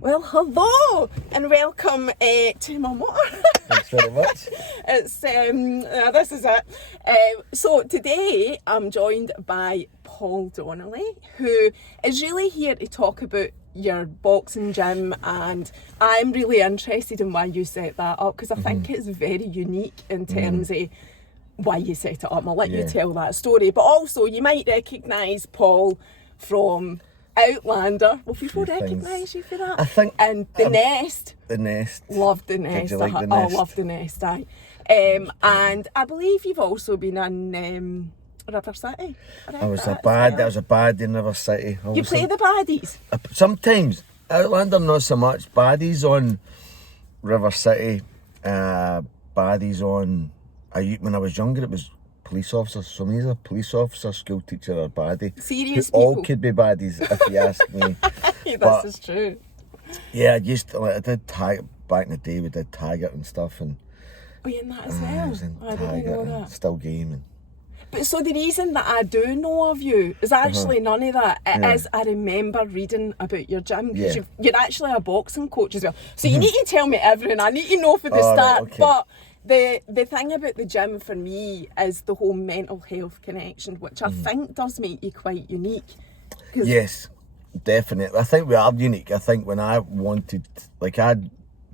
Well, hello and welcome to my motor. Thanks very much. It's this is it. So today I'm joined by Paul Donnelly, who is really here to talk about your boxing gym, and I'm really interested in why you set that up because I think it's very unique in terms of why you set it up. I'll let you tell that story, but also you might recognise Paul from Outlander. Will people recognise you for that? I think. And The Nest. The Nest. Loved The Nest. Did you like The Nest? I loved The Nest, aye. And I believe you've also been in River City. I was a baddie in River City. You play the baddies? Sometimes. Outlander not so much. Baddies on River City. Baddies on... When I was younger it was police officers. So me as a police officer, school teacher or baddie. Serious all people? could be baddies if you ask me. This is true. Yeah, I did tag back in the day. We did tag it and stuff, and Oh, you're in that as well? I was in I didn't know Taggart, that. Still gaming. But so the reason that I do know of you is actually none of that. It is I remember reading about your gym because you're actually a boxing coach as well. So you need to tell me everything. I need to know for the start. Right, okay. But the thing about the gym for me is the whole mental health connection, which I think does make you quite unique. Yes, definitely. I think we are unique. I think when I wanted, I had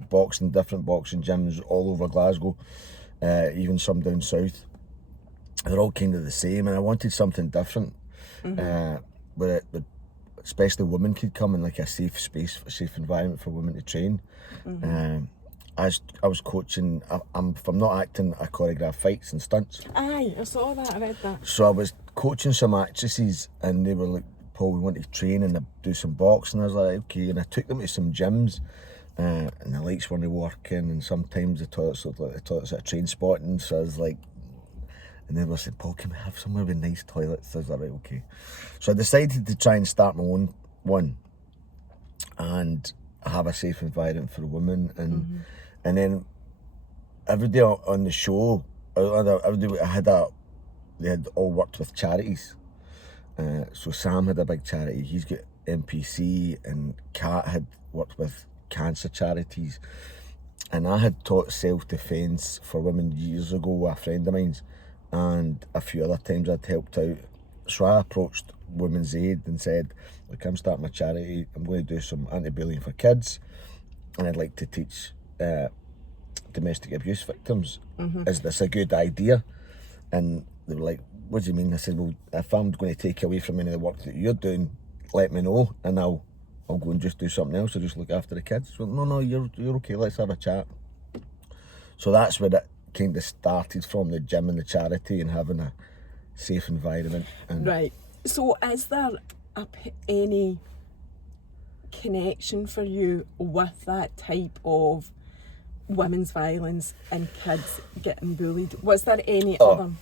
different boxing gyms all over Glasgow, even some down south. They're all kind of the same, and I wanted something different, where especially women could come in like a safe space, a safe environment for women to train. As I was coaching, if I'm not acting, I choreograph fights and stunts. Aye, I saw that, I read that. So I was coaching some actresses, and they were like, "Paul, we want to train and do some boxing." I was like, "Okay," and I took them to some gyms, and the lights weren't working, and sometimes the toilets at a train spotting. So I was like, and they were saying, "Paul, can we have somewhere with nice toilets?" I was like, "Right, okay." So I decided to try and start my own one, and have a safe environment for women, and then every day on the show, every day they had all worked with charities. So Sam had a big charity. He's got MPC, and Kat had worked with cancer charities, and I had taught self-defence for women years ago with a friend of mine's, and a few other times I'd helped out. So I approached Women's Aid and said, "Look, I'm starting my charity. I'm going to do some anti-bullying for kids, and I'd like to teach domestic abuse victims. Is this a good idea?" And they were like, "What do you mean?" I said, "Well, if I'm going to take away from any of the work that you're doing, let me know, and I'll go and just do something else, or just look after the kids." So, no, you're okay, let's have a chat. So that's where it kind of started, from the gym and the charity and having a safe environment. Right. So is there any connection for you with that type of women's violence and kids getting bullied? Was there any other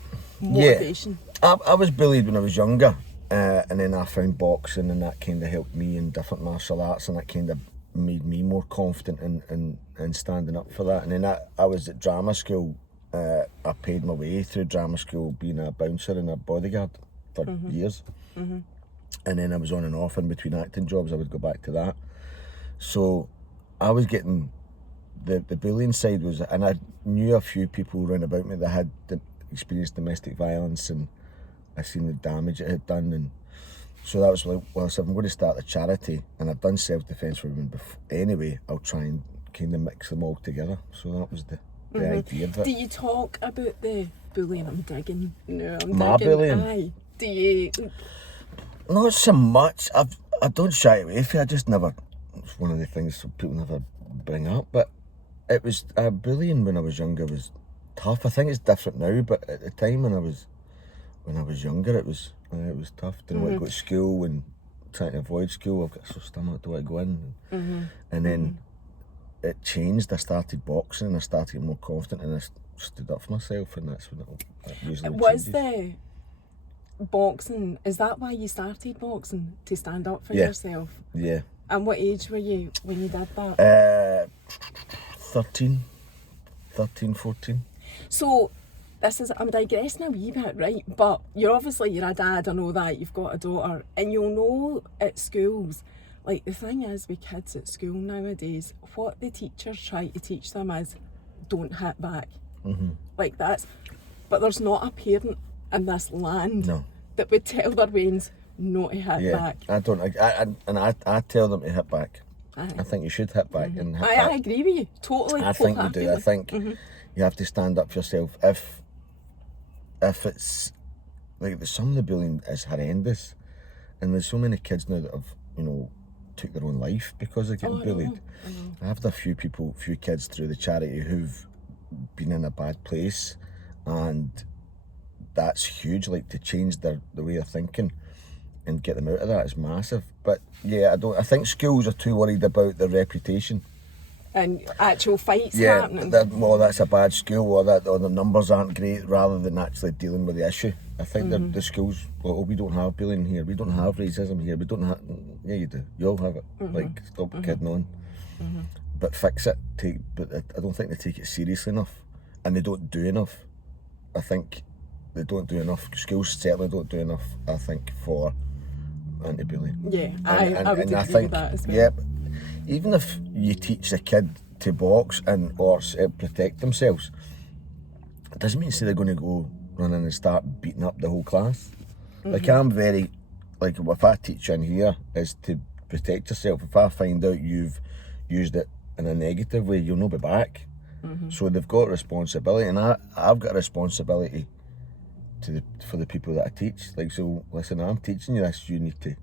motivation? Yeah, I was bullied when I was younger, and then I found boxing, and that kind of helped me, in different martial arts, and that kind of made me more confident in standing up for that. And then I was at drama school. I paid my way through drama school, being a bouncer and a bodyguard for years. And then I was on and off in between acting jobs. I would go back to that. So I was getting the bullying side was, and I knew a few people around about me that had experienced domestic violence, and I seen the damage it had done. And so that was like, well, so if I'm going to start a charity, and I've done self-defence for women before anyway, I'll try and kind of mix them all together. So that was the idea of it. Do you talk about the bullying? I'm digging. No, I'm My digging. bullying? Aye. Do you? Not so much. I don't shy away from it. I just never. It's one of the things people never bring up. But it was bullying when I was younger was tough. I think it's different now, but at the time when I was younger, it was tough. Didn't want to go to school and trying to avoid school. I've got a sore stomach. Do I go in? And then it changed. I started boxing, and I started getting more confident, and I stood up for myself, and that's when it usually Was changes. the boxing, is that why you started boxing? To stand up for Yeah. yourself? Yeah. And what age were you when you did that? 13, 14. So I'm digressing a wee bit, right? But you're a dad, I know that, you've got a daughter, and you'll know at schools Like, the thing is with kids at school nowadays, what the teachers try to teach them is don't hit back. Like, but there's not a parent in this land No. that would tell their weans not to hit Yeah, back. I don't. I tell them to hit back. Aye. I think you should hit back and hit I back. agree with you, totally. I think you do. I think you have to stand up for yourself. If it's like some of the bullying is horrendous, and there's so many kids now that have took their own life because they're getting bullied. I have had a few kids through the charity who've been in a bad place, and that's huge. Like, to change the way of thinking and get them out of that is massive. But yeah, I think schools are too worried about their reputation. And actual fights happening. Well, that's a bad school, or the numbers aren't great, rather than actually dealing with the issue. I think the schools, we don't have bullying here, we don't have racism here, we don't have. Yeah, you do. You all have it. Like, stop kidding on. But fix it. But I don't think they take it seriously enough, and they don't do enough. I think they don't do enough. Schools certainly don't do enough, I think, for anti-bullying. Yeah, I would agree with that as well. Yeah, even if you teach a kid to box or protect themselves, it doesn't mean they're going to go running and start beating up the whole class. Like, I'm very, like, if I teach in here is to protect yourself. If I find out you've used it in a negative way, you'll not be back. So they've got a responsibility, and I've got a responsibility for the people that I teach. Like, so listen, I'm teaching you this, you need to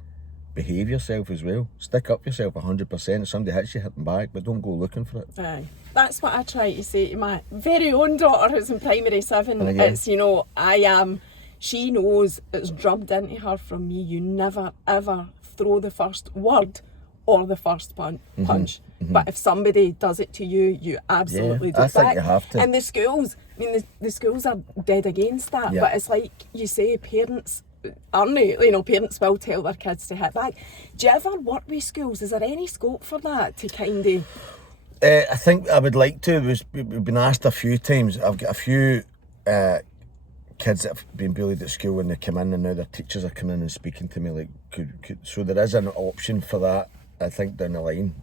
behave yourself as well. Stick up yourself 100%. If somebody hits you, hit them back, but don't go looking for it. Aye. That's what I try to say to my very own daughter who's in primary 7. Yeah. It's, she knows, it's drubbed into her from me, you never ever throw the first word or the first punch. But if somebody does it to you, you absolutely do I it think back. you have to. And the schools, the schools are dead against that. Yeah. But it's like you say, parents aren't, parents will tell their kids to hit back. Do you ever work with schools? Is there any scope for that to kind of... I think I would like to. We've been asked a few times. I've got a few kids that have been bullied at school when they come in, and now their teachers are coming in and speaking to me. Like, so there is an option for that, I think, down the line.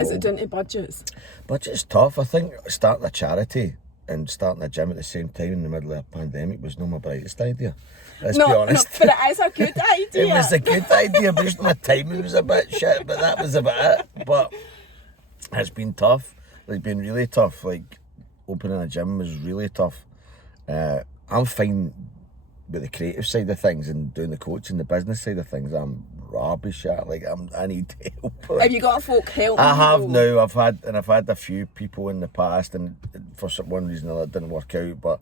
Is it down to budgets? Budget's tough. I think starting a charity and starting a gym at the same time in the middle of a pandemic was not my brightest idea. Let's be honest. No, but it is a good idea. It was a good idea, but just my timing was a bit shit, but that was about it. But it's been tough. It's been really tough. Like, opening a gym was really tough. I'm fine with the creative side of things and doing the coaching, the business side of things. I'm rubbish at. Like, I need help. Like, Have you got folk helping I have you? now. I've had a few people in the past, and for one reason or another, it didn't work out. But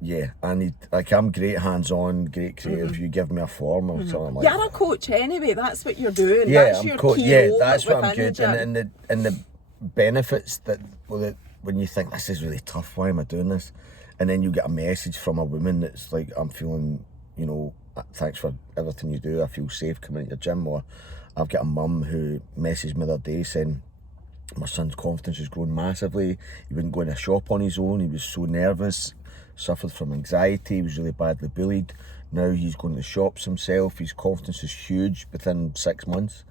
yeah, I need. Like, I'm great hands-on, great creative. You give me a form or something like. You're a coach anyway. That's what you're doing. Yeah, that's I'm your coach. key Yeah, role that's what I'm within good. the gym. And the benefits that when you think this is really tough, why am I doing this? And then you get a message from a woman that's like, I'm feeling, thanks for everything you do. I feel safe coming into your gym. Or I've got a mum who messaged me the other day saying my son's confidence has grown massively. He wouldn't go in a shop on his own. He was so nervous, suffered from anxiety. He was really badly bullied. Now he's going to the shops himself. His confidence is huge within 6 months.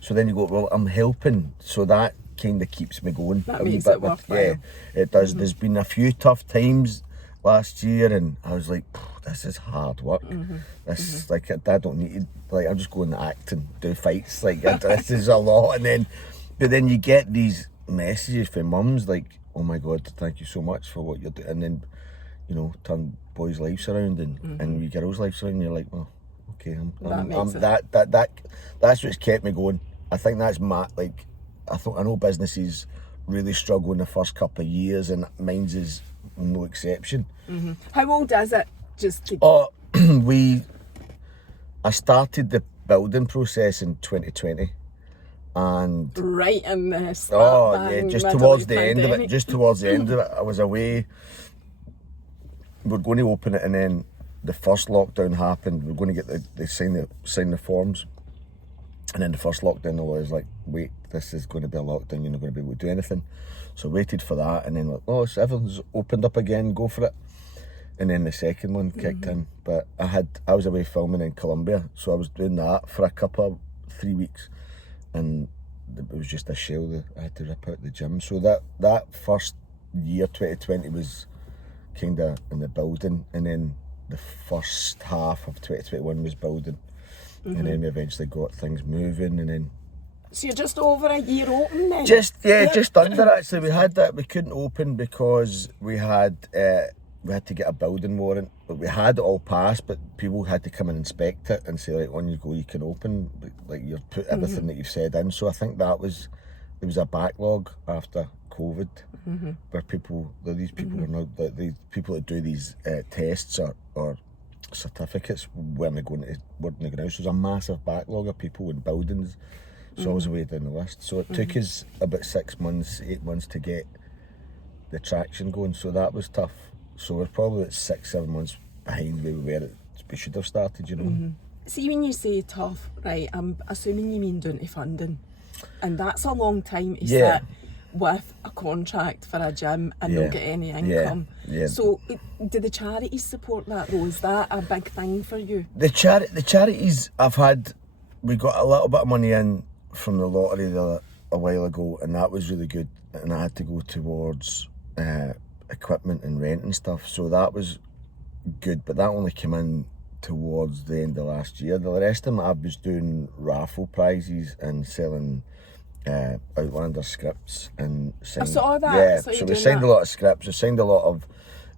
So then you go, well, I'm helping. So that kind of keeps me going. That makes it worthwhile. Yeah, it does. There's been a few tough times last year, and I was like, this is hard work. This like I don't need to, like, I'm just going to act and do fights. Like, this is a lot. But then you get these messages from mums like, oh my God, thank you so much for what you're doing, and then turn boys' lives around and you girls' lives around. And you're like, well, okay, that's what's kept me going. I think that's like, I know businesses really struggle in the first couple of years, and mine's is no exception. How old is it? Just to... I started the building process in 2020, and right in the slap just middle towards of the end of it. pandemic. Just towards the end of it, I was away. We're going to open it, and then the first lockdown happened. We're going to get they sign the forms, and then the first lockdown, was like, wait, this is going to be a lockdown. You're not going to be able to do anything. So waited for that, and then like, so everything's opened up again. Go for it. And then the second one kicked in. But I was away filming in Colombia, so I was doing that for a couple of 3 weeks, and it was just a shell that I had to rip out the gym. So that first year, 2020, was kind of in the building, and then the first half of 2021 was building, and then we eventually got things moving, and then So you're just over a year open then? just under actually. We had that. We couldn't open because we had to get a building warrant, but we had it all passed. But people had to come and inspect it and say, like, on you go, you can open. Like, you've put everything that you've said in. So I think there was a backlog after COVID, where these people were not, the people that do these tests or certificates weren't going out. So there's a massive backlog of people in buildings. So I was away down the list. So it took us about 8 months to get the traction going. So that was tough. So we're probably at 6-7 months behind where we should have started, you know. See, when you say tough, right, I'm assuming you mean down to funding. And that's a long time to sit with a contract for a gym and not get any income. Yeah. So do the charities support that though? Is that a big thing for you? The charities, we got a little bit of money in from the lottery a while ago, and that was really good, and I had to go towards equipment and rent and stuff, so that was good, but that only came in towards the end of last year. The rest of them, I was doing raffle prizes and selling Outlander scripts and I saw that. Yeah, so we signed a lot of scripts. We signed a lot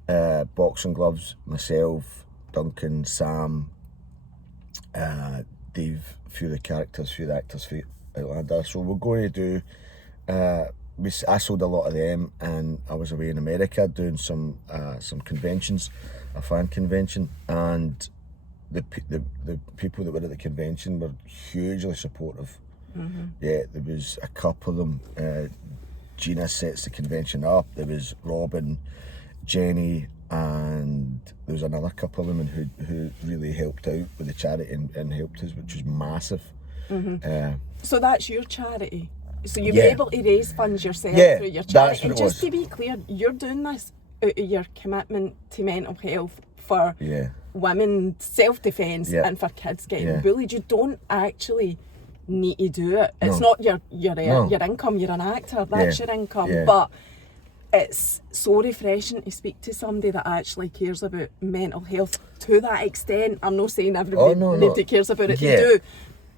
of boxing gloves. Myself, Duncan, Sam, Dave, a few of the characters, a few of the actors for Outlander. So we're going to do. I sold a lot of them, and I was away in America doing some conventions, a fan convention, and the people that were at the convention were hugely supportive. Yeah, there was a couple of them. Gina sets the convention up. There was Robin, Jenny, and there was another couple of women who really helped out with the charity and helped us, which was massive. So that's your charity. So you'll be able to raise funds yourself through your charity. That's what and it just was. to be clear, you're doing this out of your commitment to mental health for women, self-defence, and for kids getting bullied. You don't actually need to do it. It's not your income. You're an actor. That's your income. But it's so refreshing to speak to somebody that actually cares about mental health to that extent. I'm not saying everybody cares about it. They do,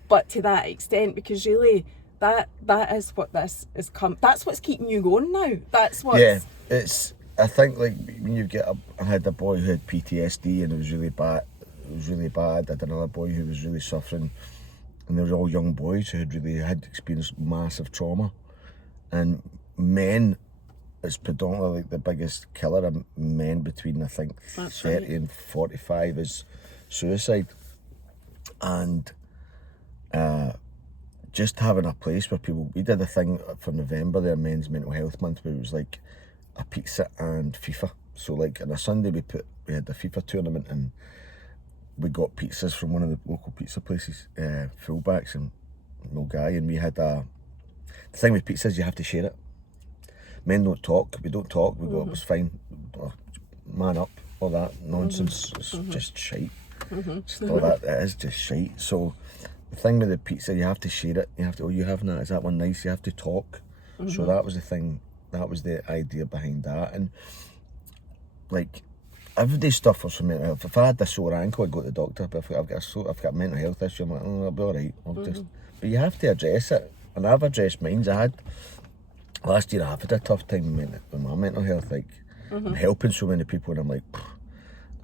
but to that extent, because really that is what this is that's what's keeping you going now. That's what's it's. I think, like, when you I had a boy who had PTSD and it was really bad. I had another boy who was really suffering, and they were all young boys who had experienced massive trauma. And men is predominantly, like, the biggest killer of men between, I think, 30 and 45 is suicide. And just having a place where we did a thing for November there, Men's Mental Health Month, where it was like a pizza and FIFA. So, like, on a Sunday we had the FIFA tournament, and we got pizzas from one of the local pizza places, Fullbacks and Mulgai, and we had the thing with pizza is you have to share it. Men don't talk. We don't talk. We go, it was fine. Man up, all that nonsense. It's just shite. All that, it is just shite. So the thing with the pizza, you have to share it. You have to, you having that? Is that one nice? You have to talk. So that was the thing. That was the idea behind that. And, like, everyday stuff for some mental health. If I had a sore ankle, I'd go to the doctor. But if I've got a mental health issue, I'm like, I'll be all right. But you have to address it. And I've addressed mine. Last year I've had a tough time with my mental health. Like, I'm helping so many people, and I'm like,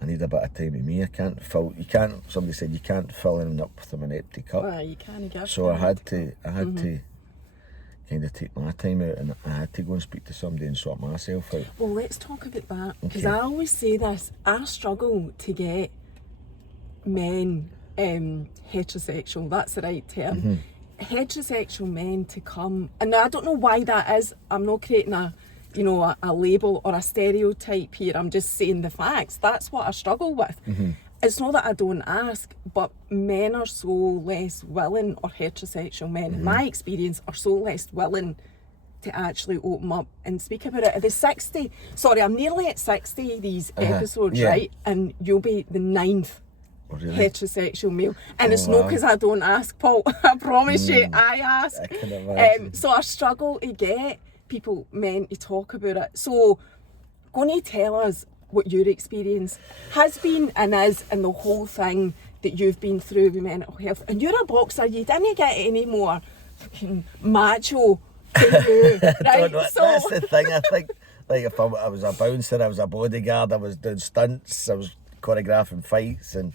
I need a bit of time with me. Somebody said you can't fill anything up from an empty cup. You can't give. So I had to kind of take my time out, and I had to go and speak to somebody and sort myself out. Well, let's talk about that, because I always say this. I struggle to get men, heterosexual, that's the right term, heterosexual men to come, and I don't know why that is. I'm not creating a label or a stereotype here. I'm just saying the facts. That's what I struggle with. It's not that I don't ask, but men are so less willing, or heterosexual men, in my experience, are so less willing to actually open up and speak about it. I'm nearly at 60 these episodes, right? And you'll be the 9th really? heterosexual male. And it's wow. not because I don't ask, Paul. I promise you, I ask. I can imagine. So I struggle to get people meant to talk about it. So, going to tell us what your experience has been and is, and the whole thing that you've been through with mental health. And you're a boxer, you didn't get any more fucking macho than you, right? So that's the thing, I think. Like, if I was a bouncer, I was a bodyguard, I was doing stunts, I was choreographing fights, and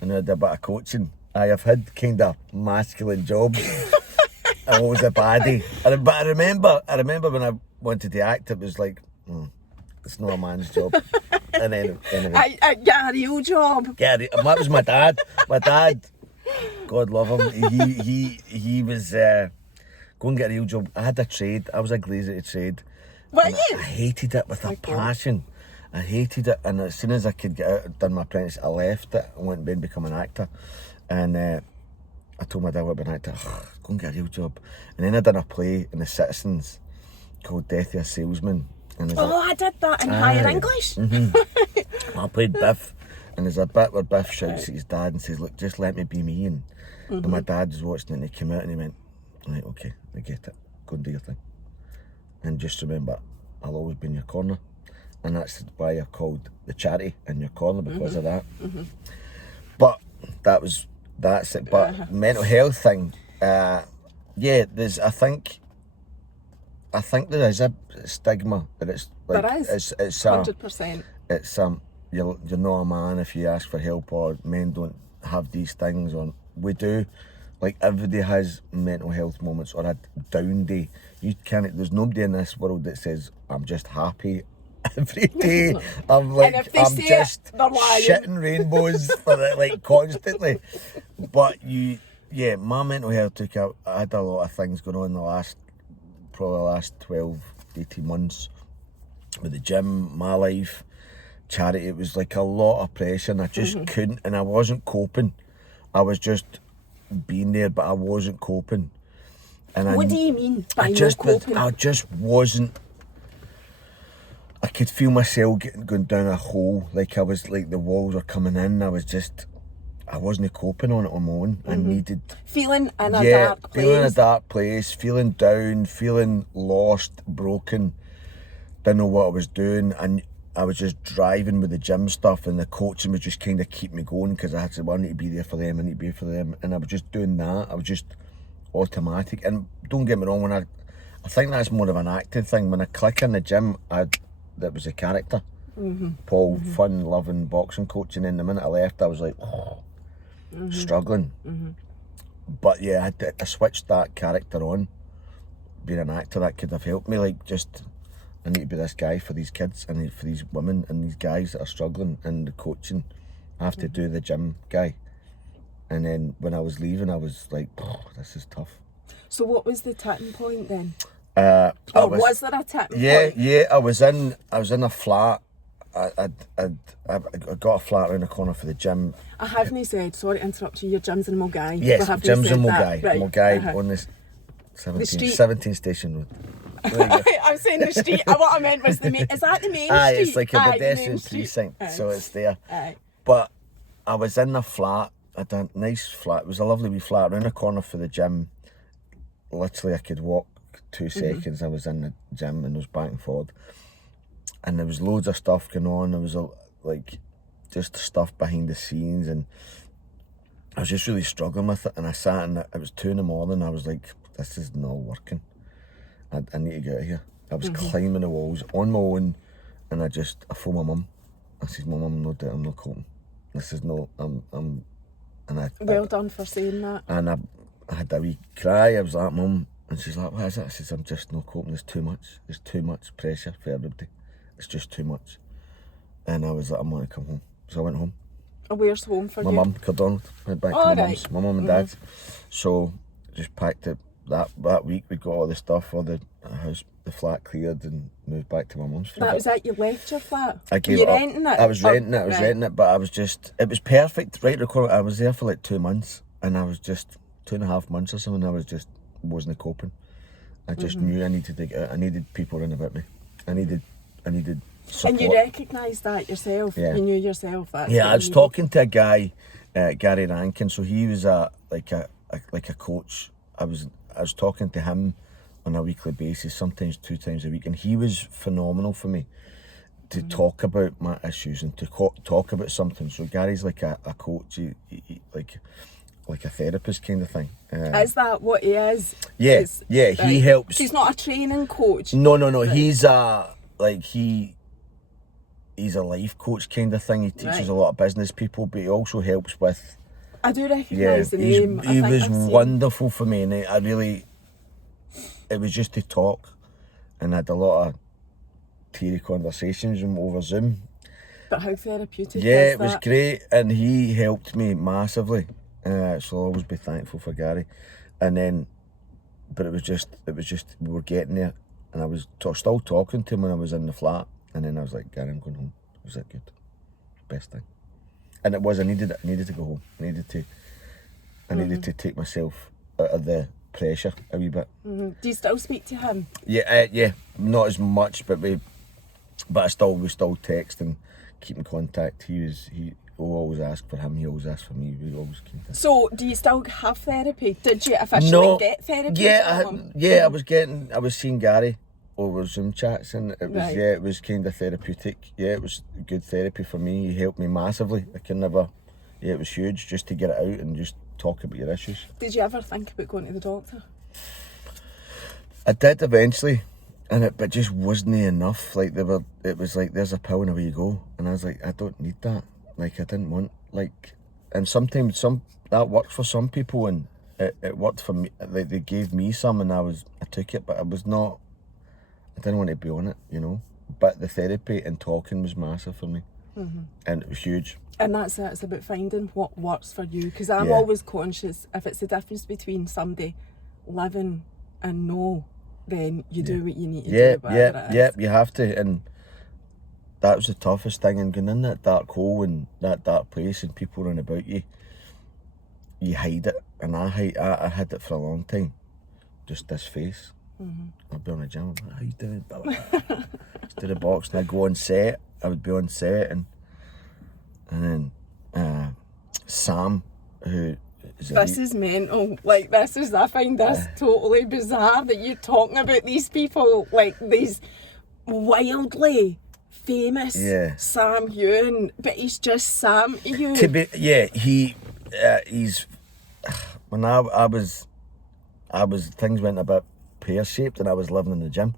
I had a bit of coaching. I have had kind of masculine jobs. I'm always a baddie. But I remember when I wanted to act, it was like, it's not a man's job. And then, anyway. I got a real job. That was my dad. My dad, God love him, he was go and get a real job. I had a trade. I was a glazer to trade. What And you? I hated it with a passion. I hated it, and as soon as I could get out, done my apprentice, I left it. I went and become an actor, and I told my dad I would be an actor. Go and get a real job. And then I done a play in the Citizens called Death of a Salesman. And I did that in higher English. Mm-hmm. I played Biff, and there's a bit where Biff shouts at his dad and says, "Look, just let me be me." And my dad was watching it, and he came out and he went, "Right, okay, I get it. Go and do your thing. And just remember, I'll always be in your corner." And that's why I called the charity In Your Corner, because of that. But that's it. But mental health thing, I think there is a stigma that it's like, There is. it's 100%. It's you're not a man if you ask for help, or men don't have these things, or we do. Like, everybody has mental health moments or a down day. There's nobody in this world that says, I'm just happy every day. I'm like, And if they I'm say just it, they're lying. shitting rainbows for it, like, constantly. But my mental health I had a lot of things going on probably the last 12, 18 months with the gym, my life, charity. It was like a lot of pressure, and I just couldn't, and I wasn't coping. I was just being there, but I wasn't coping. And What do you mean by not coping? I just wasn't. I could feel myself going down a hole, like I was, like the walls were coming in. I wasn't coping on it on my own. I needed Feeling in a dark place. feeling in a dark place, feeling down, feeling lost, broken. Didn't know what I was doing, and I was just driving with the gym stuff, and the coaching was just kind of keep me going, because I had to, I need to be there for them, I need to be there for them, and I was just doing that. I was just automatic. And don't get me wrong, I think that's more of an acting thing. When I click in the gym, that was a character. Paul, fun, loving boxing coach, and then the minute I left, I was like, struggling. But yeah, I switched that character on. Being an actor, that could have helped me. Like, just, I need to be this guy for these kids and for these women and these guys that are struggling, and the coaching. I have to do the gym guy. And then when I was leaving, I was like, this is tough. So what was the tipping point then? Was there a tipping point? Yeah, I was in a flat. I got a flat around the corner for the gym. I haven't said, sorry to interrupt you, your gym's in Mulgai. Yes, gym's in Mulgai. Right. Mulgai on this 17 Station Road. I'm saying the street. What I meant was the main. Is that the main street? It's like a pedestrian precinct, so it's there. Aye. But I was in the flat. I had a nice flat. It was a lovely wee flat around the corner for the gym. Literally, I could walk 2 seconds. I was in the gym and was back and forth. And there was loads of stuff going on. There was just stuff behind the scenes, and I was just really struggling with it. And I sat and it was 2 a.m. I was like, this is not working. I need to get out of here. I was climbing the walls on my own, and I phoned my mum. I said, Mum, I'm not coping. This is not, Well done for saying that. And I had a wee cry. I was like, Mum, and she's like, what is it? I said, I'm just not coping. There's too much pressure for everybody. It's just too much. And I was like, I'm going to come home. So I went home. And where's home for my you? mum, Cardonald. Went back to my mum and dad's. So just packed it. That week we got all the stuff, all the house, the flat cleared, and moved back to my mum's. That was it? You left your flat? I gave Were it you up. renting it? I was renting it, but it was perfect. Right, I was there for like 2 months, and I was just 2.5 months or something. I wasn't coping. I just knew I needed to get out. I needed people around about me. I needed support. And you recognised that yourself? Yeah. You knew yourself? I was talking to a guy Gary Rankin. So he was like a coach. I was talking to him on a weekly basis, sometimes 2 times a week, and he was phenomenal for me to talk about my issues and to talk about something. So Gary's like a coach, he like a therapist kind of thing. Is that what he is? Yeah, Right. he helps. He's not a training coach. No. Right. He's he's a life coach kind of thing. He teaches a lot of business people, but he also helps with. I do recognise the name. He was wonderful for me, and it was just to talk, and I had a lot of teary conversations with him over Zoom. But how therapeutic is Yeah, it was that? great, and he helped me massively. So I'll always be thankful for Gary. And then, but it was just we were getting there, and I was still talking to him when I was in the flat, and then I was like, Gary, I'm going home. Was that good? Best thing. And it was. I needed to go home. I needed to take myself out of the pressure a wee bit. Do you still speak to him? Yeah, not as much, but we still text and keep in contact. He will always ask for him. He always asks for me. We always keep in. So, do you still have therapy? Did you officially get therapy? Yeah, I was seeing Gary over Zoom chats, and it was Right. it was kind of therapeutic. Yeah, it was good therapy for me. He helped me massively. It was huge just to get it out and just talk about your issues. Did you ever think about going to the doctor? I did eventually, but just wasn't enough. Like it was like, there's a pill and away you go, and I was like, I don't need that. Like, I didn't want, like, and sometimes that worked for some people, and it worked for me. Like, they gave me some, and I took it, but I didn't want to be on it, you know. But the therapy and talking was massive for me, and it was huge. And that's it. It's about finding what works for you. Because I'm Yeah. always conscious, if it's the difference between somebody living and no, then you do what you need to do. Whatever it is. You have to, and that was the toughest thing. And going in that dark hole and that dark place, and people run about you, you hide it, and I hid it for a long time. Just this face. I'd be on a gym. I'm like, how you doing? Just do the box, and I'd go on set. I would be on set, and then Sam, who is This is mental. Like, I find this totally bizarre that you're talking about these people, like these wildly famous Sam Ewan, but he's just Sam Ewan. He's when I was things went a bit pear-shaped, and I was living in the gym.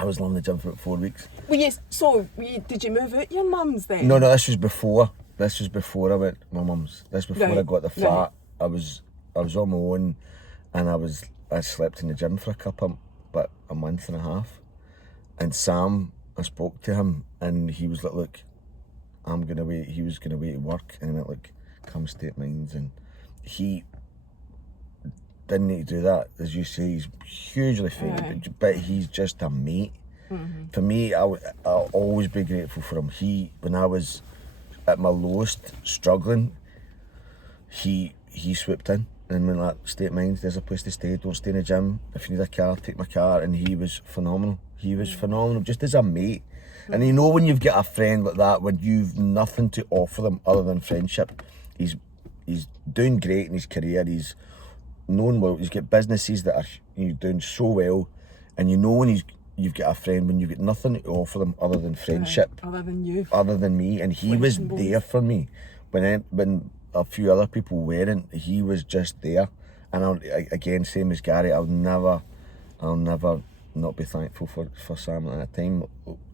I was living in the gym for about 4 weeks. Well, yes. So, did you move out your mum's then? No, this was before. This was before I went to my mum's. This was before I got the flat. Right. I was on my own, and I slept in the gym for about a month and a half. And Sam, I spoke to him, and he was like, look, I'm gonna wait. He was gonna wait to work, and he went, look, come State Mines. And he didn't need to do that. As you say, he's hugely famous, but he's just a mate. For me, I'll always be grateful for him. When I was at my lowest, struggling, he swooped in and went, like, State Mines, there's a place to stay, don't stay in the gym. If you need a car, take my car. And he was phenomenal. He was phenomenal, just as a mate. And you know, when you've got a friend like that, when you've nothing to offer them other than friendship, he's doing great in his career. He's known well. He's got businesses that are doing so well, and you know when you've got a friend when you've got nothing to offer them other than friendship, other than you, other than me, and he was there for me when a few other people weren't. He was just there, and again, same as Gary, I'll never not be thankful for Sam at that time.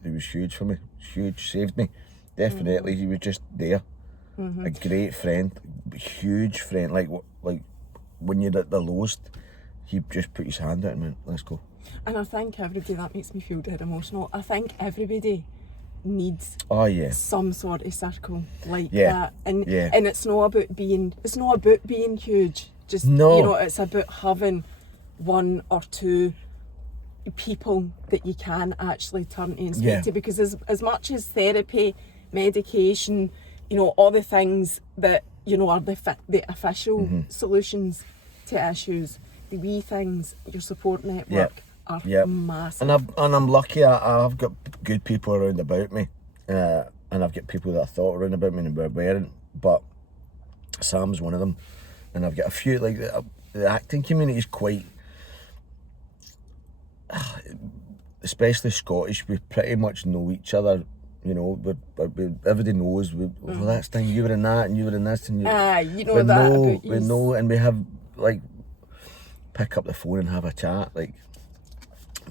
He was huge for me, huge, saved me, definitely. He was just there, a great friend, huge friend. Like when you're at the lowest, he just put his hand out and went, let's go. And I think that makes me feel dead emotional. I think everybody needs some sort of circle like that, and it's not about being huge. Just it's about having one or two people that you can actually turn to and speak to, because as much as therapy, medication, all the things that are the official solutions to issues, the wee things, your support network are massive. And I'm lucky. I've got good people around about me, and I've got people that I thought around about me and weren't. But Sam's one of them, and I've got a few, like, the acting community is quite, especially Scottish, we pretty much know each other, you know, everybody knows, well, that's thing, you were in that, and you were in this, and you know that about we know, and we have, like, pick up the phone and have a chat, like,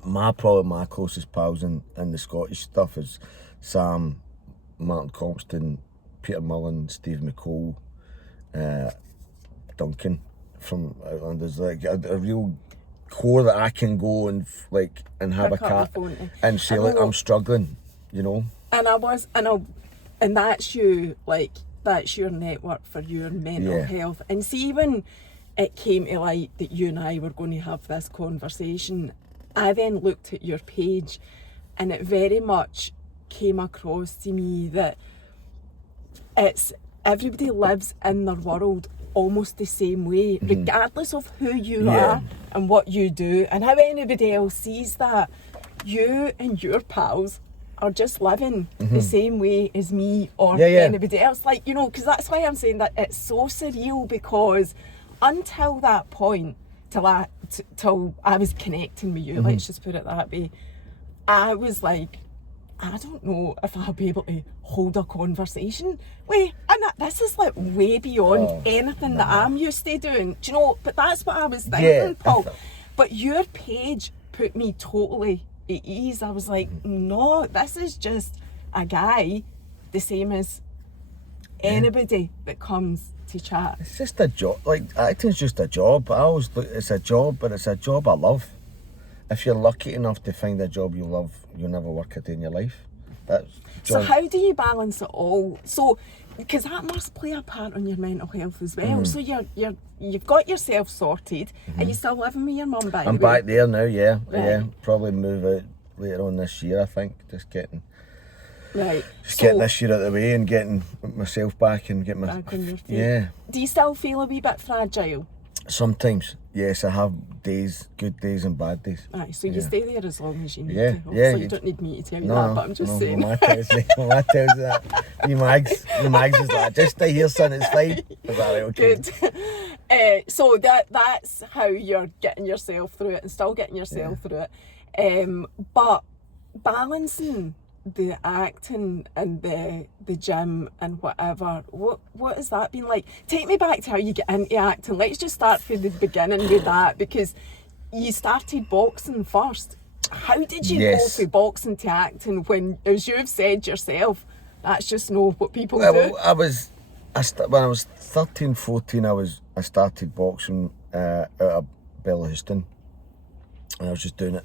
probably my closest pals in the Scottish stuff is Sam, Martin Compston, Peter Mullen, Steve McCall, Duncan from Outland. There's like a real core that I can go and have a cat and say, like, I'm struggling, you know. And that's you, like, that's your network for your mental health. And see, when it came to light that you and I were going to have this conversation, I then looked at your page, and it very much came across to me that it's everybody lives in their world almost the same way, regardless of who you are and what you do and how anybody else sees that. You and your pals are just living the same way as me or anybody else. Like, you know, because that's why I'm saying that it's so surreal, because until that point, till I was connecting with you, let's just put it that way, I was like, I don't know if I'll be able to hold a conversation. Wait, and this is like way beyond anything that I'm used to doing. Do you know? But that's what I was thinking, Paul. But your page put me totally at ease. I was like, no, this is just a guy the same as anybody that comes to chat. It's just a job. Like, acting's just a job. I always look, it's a job, but it's a job I love. If you're lucky enough to find a job you love, you'll never work a day in your life. So how do you balance it all? So, because that must play a part on your mental health as well. So you've got yourself sorted. Are you still living with your mum, by the way? I'm back there now, yeah. Probably move out later on this year, I think. Just getting this year out of the way and getting myself back and getting back on your feet. Yeah. Do you still feel a wee bit fragile? Sometimes, yes. I have good days and bad days. Aye, so you stay there as long as you need to. So you don't need me to tell you that, but I'm just saying. My tells me that. You mags is like, just stay here, son, it's fine. Is that right? Okay. Good. So that's how you're getting yourself through it and still getting yourself through it. But balancing the acting and the gym and whatever, what has that been like? Take me back to how you get into acting. Let's just start from the beginning with that, because you started boxing first. How did you go from boxing to acting when, as you've said yourself, that's just not what people do? When I was 13, 14, I started boxing out of Bellahouston, and I was just doing it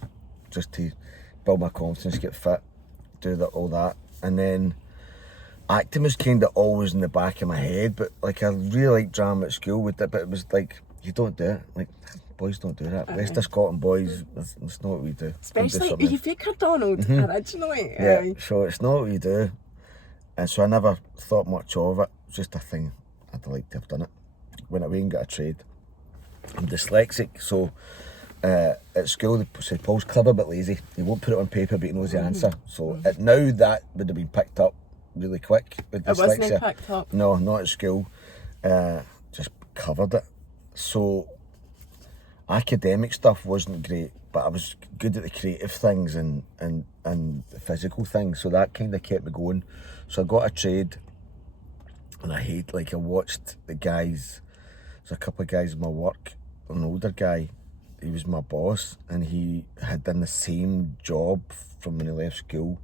just to build my confidence, get fit, do all that, and then acting was kind of always in the back of my head. But like, I really liked drama at school with it, but it was like, you don't do it. Like, boys don't do that. West of Scotland boys, that's not what we do. Especially you Vicar Donald originally. Yeah, so it's not what we do, and so I never thought much of it. It was just a thing I'd like to have done it. Went away and got a trade. I'm dyslexic, so at school they said Paul's clever but lazy. He won't put it on paper, but he knows the answer. So now that would have been picked up really quick with dyslexia. It wasn't picked up? No, not at school. Just covered it. So academic stuff wasn't great, but I was good at the creative things and the physical things. So that kind of kept me going. So I got a trade, and I watched the guys. There's a couple of guys in my work. An older guy, he was my boss, and he had done the same job from when he left school.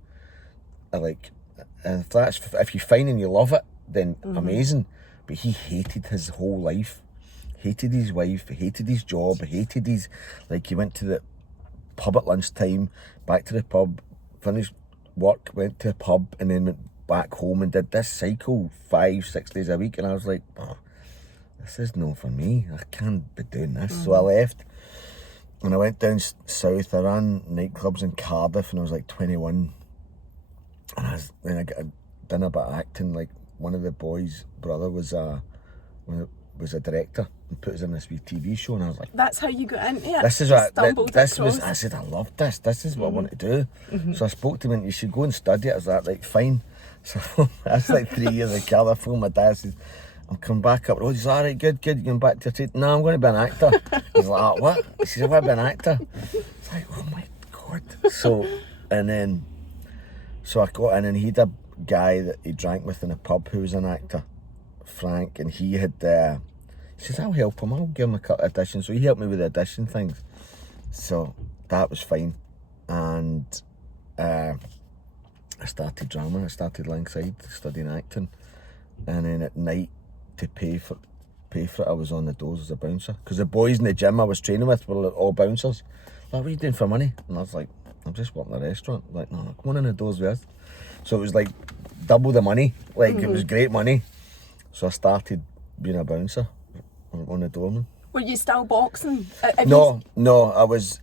If you find and you love it, then amazing. But he hated his whole life, hated his wife, hated his job, hated his, like, he went to the pub at lunchtime, back to the pub, finished work, went to the pub, and then went back home and did this cycle 5-6 days a week. And I was like, this is not for me. I can't be doing this. So I left. And I went down south. I ran nightclubs in Cardiff, and I was like 21. And then I got done a bit of acting. Like, one of the boys' brother was a director and put us in this wee TV show, and I was like, that's how you got into it. This is what I said, I love this. This is what I want to do. So I spoke to him, and you should go and study it. I was like, right, fine. So that's like 3 years of Cardiff. My dad says, I'm coming back up the road. He's like, all right, good, you're going back to your trade. No, I'm going to be an actor. He's like, "Ah, what?" He says, "I want to be an actor." It's like, oh my God. So I got in, and he had a guy that he drank with in a pub who was an actor, Frank, and he had, he says, "I'll help him, I'll give him a couple of auditions." So he helped me with the audition things. So that was fine. And I started drama, I started Langside, studying acting. And then at night, to pay for it, I was on the doors as a bouncer. Because the boys in the gym I was training with were all bouncers. Like, "What are you doing for money?" And I was like, "I'm just working in a restaurant." Like, "No, come on in the doors with us." So it was like double the money. Like, it was great money. So I started being a bouncer on the doorman. Were you still boxing? No, I was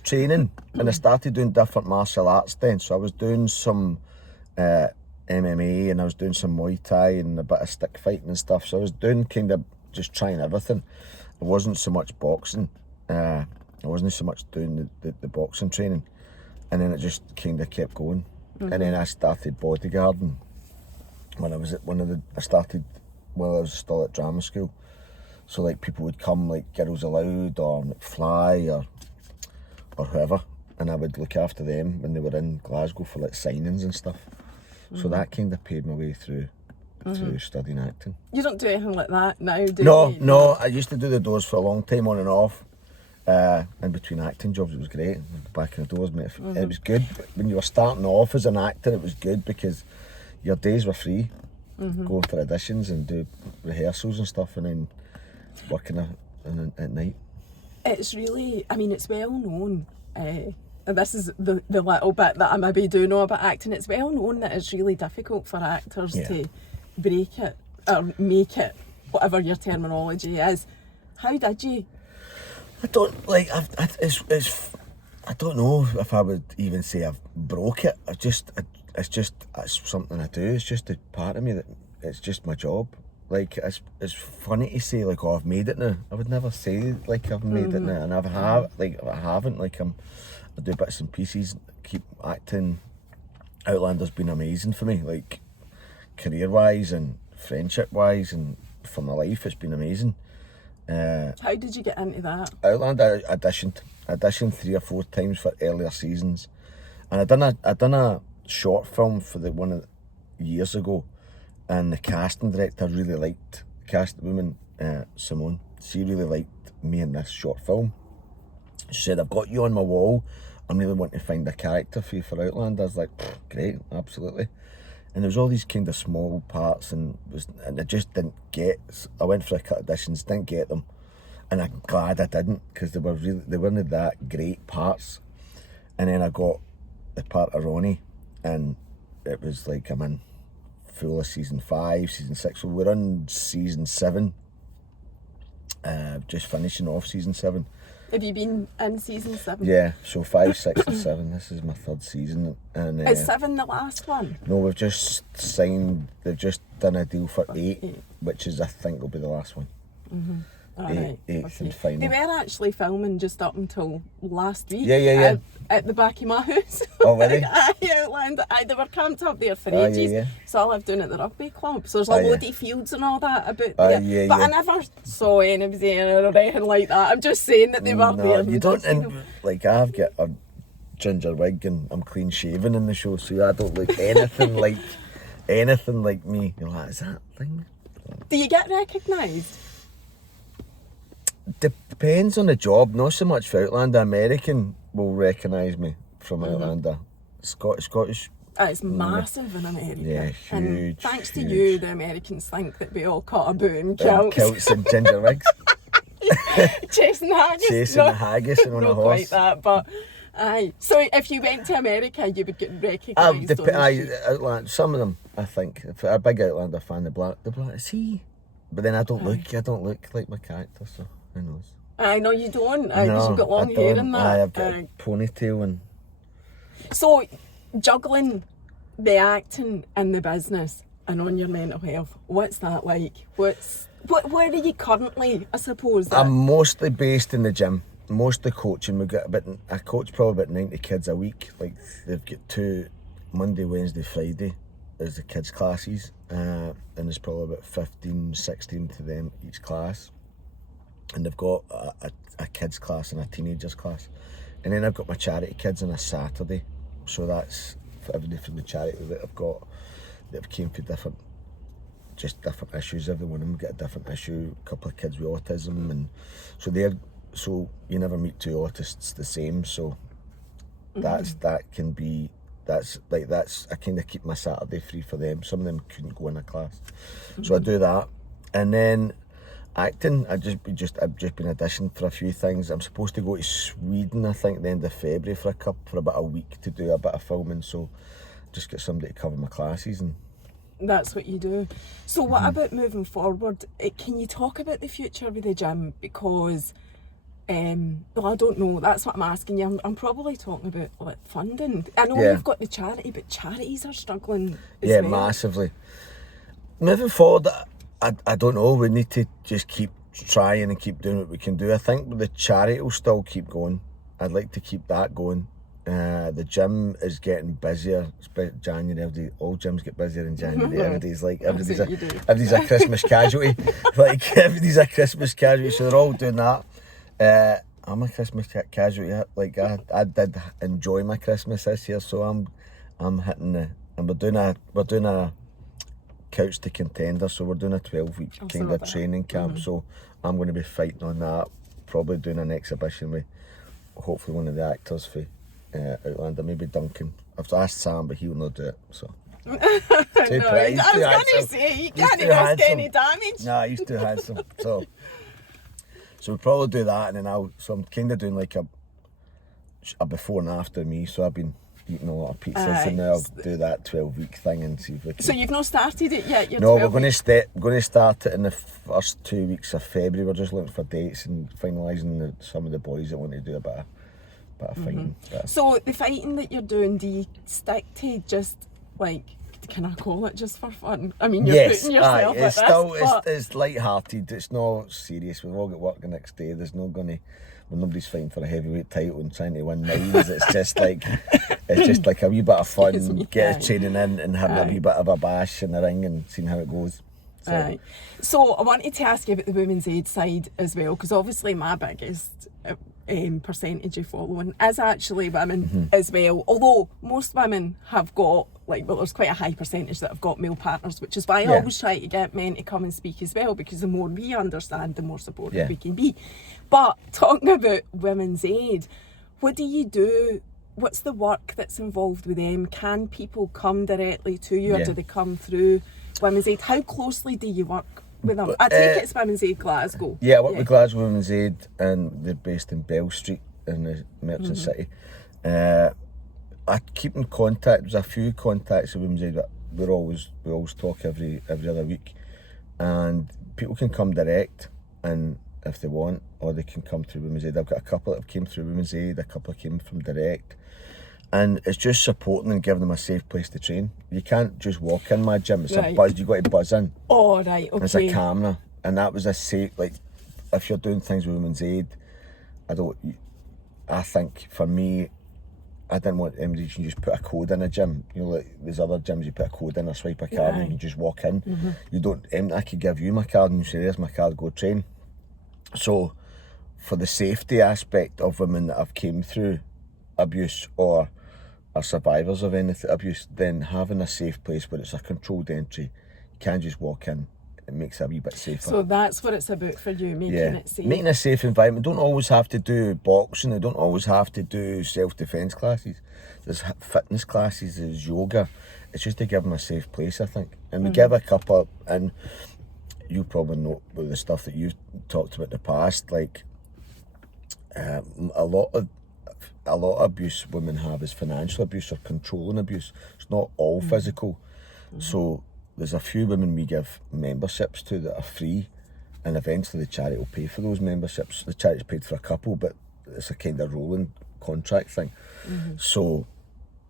training, and I started doing different martial arts then. So I was doing some MMA, and I was doing some Muay Thai and a bit of stick fighting and stuff. So I was doing kind of just trying everything. It wasn't so much boxing. I wasn't so much doing the boxing training. And then it just kind of kept going. And then I started bodyguarding when I was at I started while I was still at drama school. So like people would come, like Girls Aloud or McFly or whoever, and I would look after them when they were in Glasgow for like signings and stuff. So that kind of paid my way through studying acting. You don't do anything like that now, do you? No, I used to do the doors for a long time on and off. In between acting jobs, it was great. Back in the doors, mate. It was good. When you were starting off as an actor, it was good because your days were free. Going for auditions and do rehearsals and stuff, and then working at night. It's really, I mean, it's well known, and this is the little bit that I maybe do know about acting, it's well known that it's really difficult for actors to break it or make it, whatever your terminology is. How did you? I don't like. I don't know if I would even say I've broke it. It's something I do. It's just a part of me that it's just my job. Like it's funny to say like, "Oh, I've made it now." I would never say like I've made it now, and I haven't. Like I do bits and pieces. Keep acting. Outlander's been amazing for me, like career wise and friendship wise, and for my life, it's been amazing. How did you get into that? Outlander, I auditioned 3 or 4 times for earlier seasons, and I done a short film for the one years ago, and the casting director really liked the woman Simone. She really liked me in this short film. She said, "I've got you on my wall. I'm really wanting to find a character for you for Outlander." I was like, "Great, absolutely." And there was all these kind of small parts, and I just didn't get. I went for a couple of auditions, didn't get them, and I'm glad I didn't because they weren't that great parts. And then I got the part of Ronnie, and it was like I'm in full of season 5, season 6. So we're on season 7. Just finishing off season 7. Have you been in season 7? Yeah, so 5, 6 and 7. This is my 3rd season. And is 7 the last one? No, we've just signed, they've just done a deal for 8, which is, I think, will be the last one. Eighth and final. They were actually filming just up until last week. Yeah. At the back of my house. Oh, really? Outlander. They were camped up there for ages. Yeah. So I live down at the rugby club. So there's a load of fields and all that about there. But I never saw anybody or anything like that. I'm just saying that they were there. You don't, and like I've got a ginger wig and I'm clean shaven in the show, so I don't look anything like me. You're like, is that thing? Do you get recognised? Depends on the job. Not so much for Outlander. American will recognise me from Outlander. Scottish. It's massive in America. Yeah, huge. And thanks to you, the Americans think that we all caught a boot in kilts. Kilts and ginger wigs. Chasing haggis. Chasing the haggis and on a horse. Not quite that, but aye. So if you went to America, you would get recognised. Outlander. Some of them, I think. If a big Outlander fan, the black is he? But then I don't look like my character, so who knows? I know you don't. Because you've got long hair and that. I've got a ponytail and. So, juggling the acting and the business and on your mental health, what's that like? Where are you currently, I suppose? I'm mostly based in the gym, mostly coaching. I coach probably about 90 kids a week. Like they've got 2 Monday, Wednesday, Friday is the kids classes, and there's probably about 15, 16 to them each class, and they've got a kids class and a teenagers class, and then I've got my charity kids on a Saturday, so that's for everybody from the charity that I've got that came for different issues. Every one of them get a different issue. A couple of kids with autism, and so you never meet two autists the same. So I kind of keep my Saturday free for them. Some of them couldn't go in a class, so I do that. And then acting, I've just been auditioned for a few things. I'm supposed to go to Sweden, I think, the end of February for about a week to do a bit of filming. So just get somebody to cover my classes, and that's what you do. So what about moving forward? Can you talk about the future with the gym? Because well, I don't know, that's what I'm asking you. I'm probably talking about like funding. I know you've got the charity, but charities are struggling as well. Massively. Moving forward, I don't know, we need to just keep trying and keep doing what we can do. I think the charity will still keep going. I'd like to keep that going. The gym is getting busier. January, all gyms get busier in January. Everybody's a Christmas casualty. Like everybody's a Christmas casualty, so they're all doing that. I'm a Christmas casualty. Like I did enjoy my Christmas this year, so I'm hitting and we're doing a Couch to Contender, so we're doing a 12-week kind of training camp. So I'm going to be fighting on that. Probably doing an exhibition with hopefully one of the actors for Outlander, maybe Duncan. I've asked Sam, but he'll not do it. So I was going to say, you can't risk any damage. Nah, he's too handsome. So we'll probably do that, and then I'm kind of doing like a before and after me. So I've been eating a lot of pizzas, and now I'll do that 12-week thing and see if we can. So you've not started it yet? No, we're going to start it in the first 2 weeks of February. We're just looking for dates and finalising some of the boys that want to do a bit of fighting. So the fighting that you're doing, do you stick to just like, can I call it just for fun? I mean, you're putting yourself at this, it's light-hearted. It's not serious. We've all got work the next day. There's no going to. When nobody's fighting for a heavyweight title and trying to win nines, it's just like a wee bit of fun, get training in and having a wee bit of a bash in the ring and seeing how it goes. So I wanted to ask you about the Women's Aid side as well, because obviously my biggest percentage of following is actually women as well, although most women have got there's quite a high percentage that have got male partners, which is why I always try to get men to come and speak as well, because the more we understand, the more supportive we can be. But talking about Women's Aid, what do you do? What's the work that's involved with them? Can people come directly to you, or do they come through Women's Aid? How closely do you work with them? I take it's Women's Aid Glasgow. Yeah, I work with Glasgow Women's Aid, and they're based in Bell Street in the Merchant City. I keep in contact. There's a few contacts with Women's Aid, but we always talk every other week, and people can come direct, and if they want, or they can come through Women's Aid. I've got a couple that have came through Women's Aid, a couple came from direct, and it's just supporting and giving them a safe place to train. You can't just walk in my gym. It's a buzz. You got to buzz in. Oh, right, okay. There's a camera, and that was a safe. Like, if you're doing things with Women's Aid, I think for me, I didn't want anybody to just put a code in a gym. You know, like there's other gyms, you put a code in or swipe a card and you can just walk in. You don't. I could give you my card and you say, "There's my card, go train." So, for the safety aspect of women that have came through abuse or are survivors of anything abuse, then having a safe place where it's a controlled entry, you can't just walk in. It makes it a wee bit safer. So that's what it's about for you, making it safe. Making a safe environment. Don't always have to do boxing. They don't always have to do self-defence classes. There's fitness classes, there's yoga. It's just to give them a safe place, I think. And we give a couple, and you probably know with the stuff that you've talked about in the past, like a lot of abuse women have is financial abuse or controlling abuse. It's not all physical. So there's a few women we give memberships to that are free, and eventually the charity will pay for those memberships. The charity's paid for a couple, but it's a kind of rolling contract thing. So